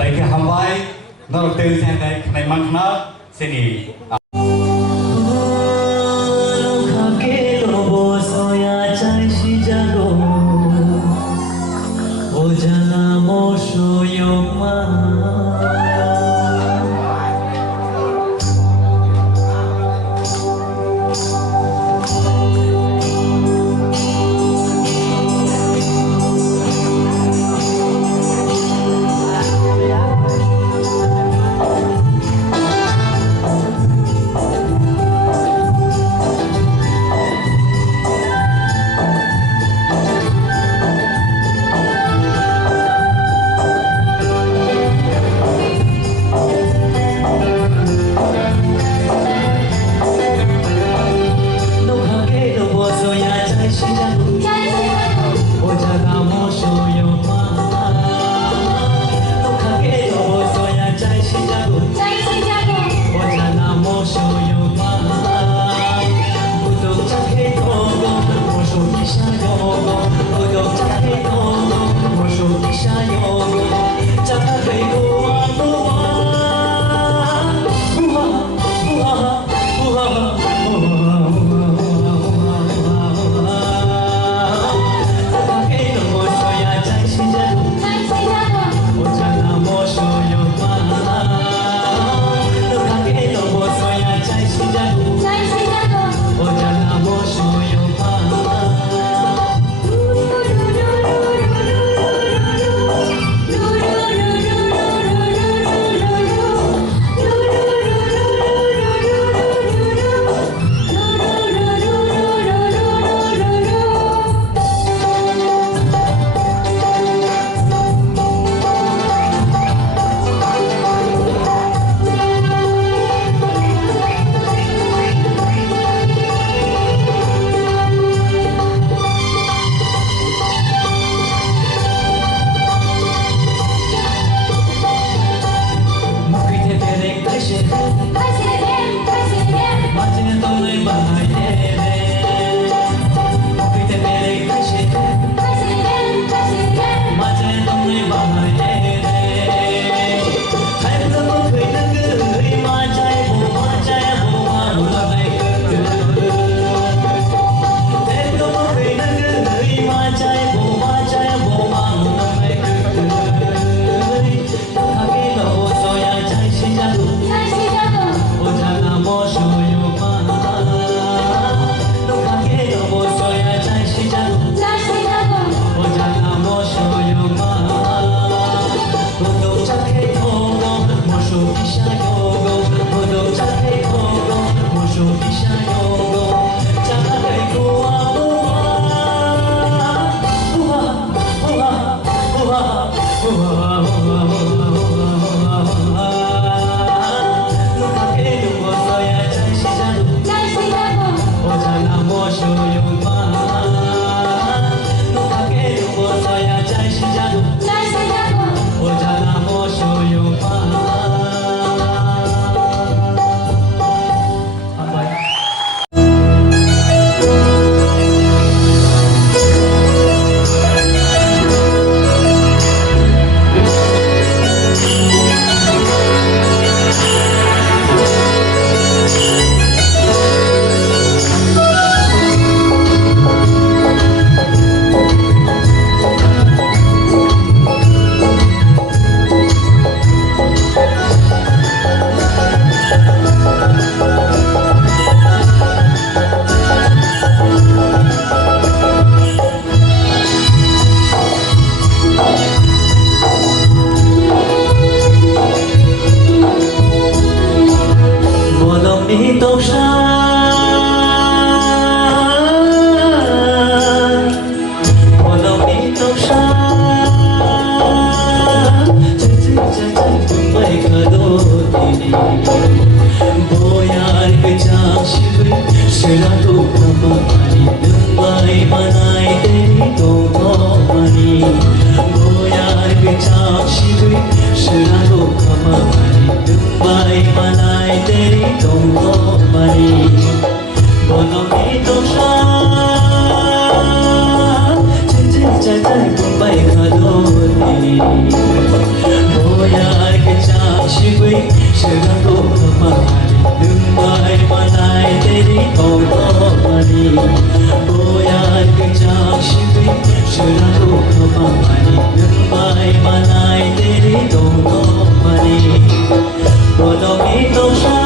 Like Hawaii, no days and like my mangna, sini. जांशिबै शिराखौ खामानि दोंबाय मालाय तेरि दंग'मानि बनमि दंसा चिन्जिल जाय बुंबाय खाद'नि बयाखै जांशिबै शिराखौ खामानि दोंबाय मालाय तेरि दंग'मानि बयाखै जांशिबै शिराखौ खामानि दोंबाय मालाय तेरि दंग'मानि बनमि दंसा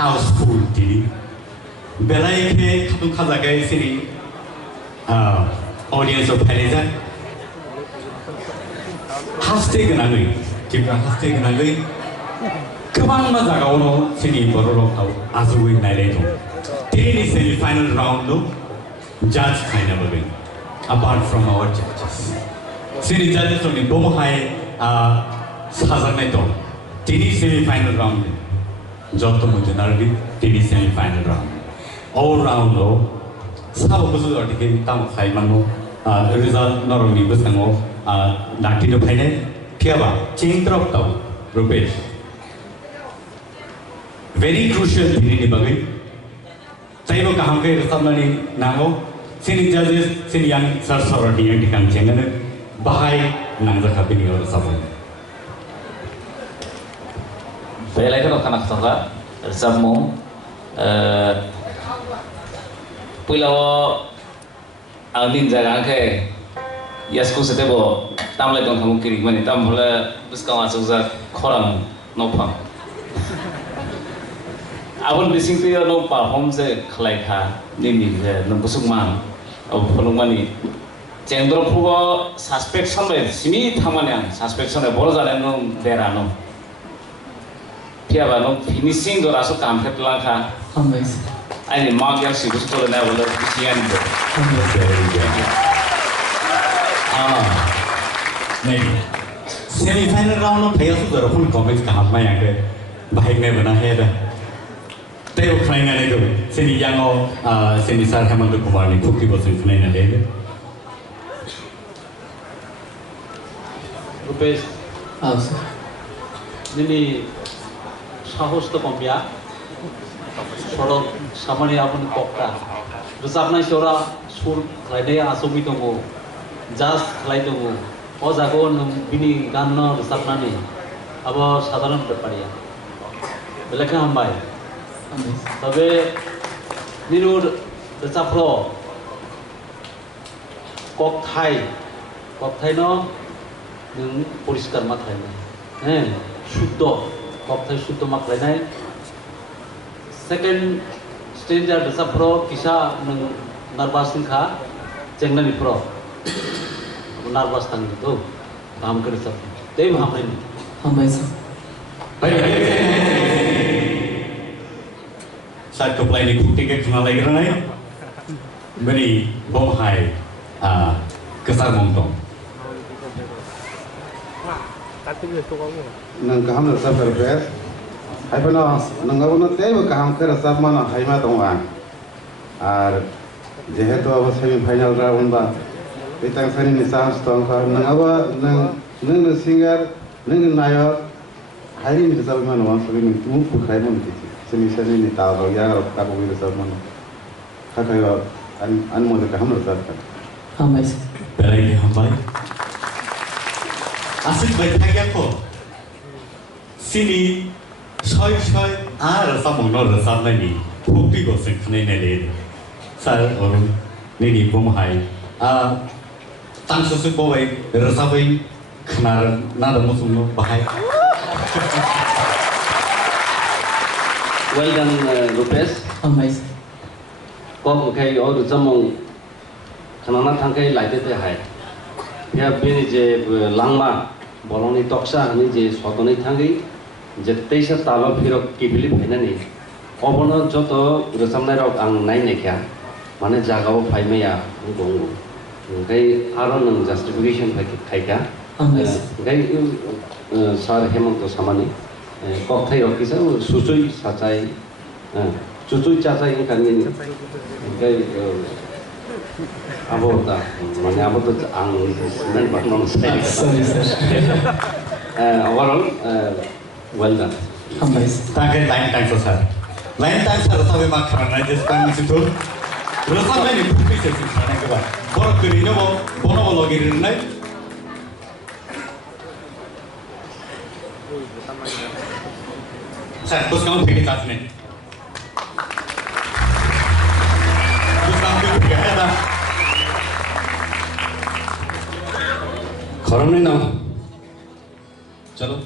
Houseful di belai ke kadung kazagai sini audience of Parisan haste genangai jika haste genangai kebang mazaga ono sini bororo kau azui naileto tini semi final round lo judge kind of a apart from our judges sini judges only bomo hai sazanai to tini semi final round job to mujhe nardi tini semi final round all round lo sab buzu artike tam khai mano result naroni busango nakti to phaine thiaba chain drop tau rupesh very crucial thing ni bagai taibo kaham ke samani nango sini judges sini yang sar soroti yang dikam chengan bahai nangza kapini or sabon Belai kan akan aktor Zamu Pulau Alin jaga ke Yasku setebo tamle dong kamu kiri mani tam boleh bukan masuk zat koran nopang Abang bising tu ya nopa home se kelai ha nini nombusuk mang abu pelung mani cendro pugo suspect sampai sini thamanya suspect sampai boros ada nom daerah nom Tiada nom finishing dora so kam ket langka. Ini mark yang sih bus kalau nak boleh isian itu. Nih semi final round lo playoff tu dora pun comments kaham mai yang ke baik ni benar ada. Tapi ukrain ada tu sini yang sini sar Hemant Kumar ni 50% final ada. Rupesh, ini সাহস তো কমিয়া সড়ক সামনে আপন পক্কা রোজাবনাই সরা সুর খাইদে আসমি দङ জাজ খালাই দङ অ জাগো नों बिनि गान न रोजाबनानै अब साधारण बेपारिया बेलेखा हामबाय तबे निरु रोजाबफ्ल कक थाइ कबथायनो नों परिष्कार मा खालायनाय शुद्ध कबथाय शुद्ध मा खालायनाय सेकेंड स्ट्रेंजार रोजाबफ्राव किसा नों नार्भास नखा जेंनानिफ्राव नार्भास थांदो गाहाम रोजाब दै हामनायनि हामबाय सार सार कप्लायनि खुंटिके खुना लायग्रोनाय बनि बहाय गोसार मंतं nang kaham na sa perpes ay pa no nang abo na tayo kaham ka sa mana haima tongan ar jehetu abo semi final round ba itang sani ni chance tong ka nang abo nang singer nang nayak hari ni sa mana wan so ni tu ku khai mon ti semi sani ni ta ro ya ro ka ko ni sa mana ka ka yo an mo ka ham na sa ka हामबाय सार बेलायनि हामबाय आसिक बाय थांगाखौ सिनि सय सय आरो सामंनो रोजाबनायनि खुंटिखौ सोंखनाय नायले सार अरुण नैनि बुमहाय तांसोसो बबाय रोजाबै खोनार नादो मोसुंनो बाहाय Well done, Rupesh. हामबाय सार Kok kai or jamong kanana thangkai laite te hai. Ya bini je langma boloni toksa ani je sodoni thangai je teisa talo phirok kibili phainani. Obono joto rosamnai rok ang nai nekya mane jagao phaimaya gongu. Kai aro nang justification khaika. हामबाय सार Kai sar Hemant Samani kok thai rok kisa susui sachai cucu caca yang kan ini kayak apa ta mana apa tuh ang sebenarnya pak non saya sorry sir overall well done हामबाय सार ताके line time सार line time सार सबै मा खानाय जस टाइम सिथु रोजाबनायनि खुंटिसे सिखानाय गबा बरक करिनो बनो लगिरनाय सार कसकाम फेके तासने खरम नहीं ना चलो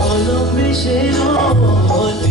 Follow me,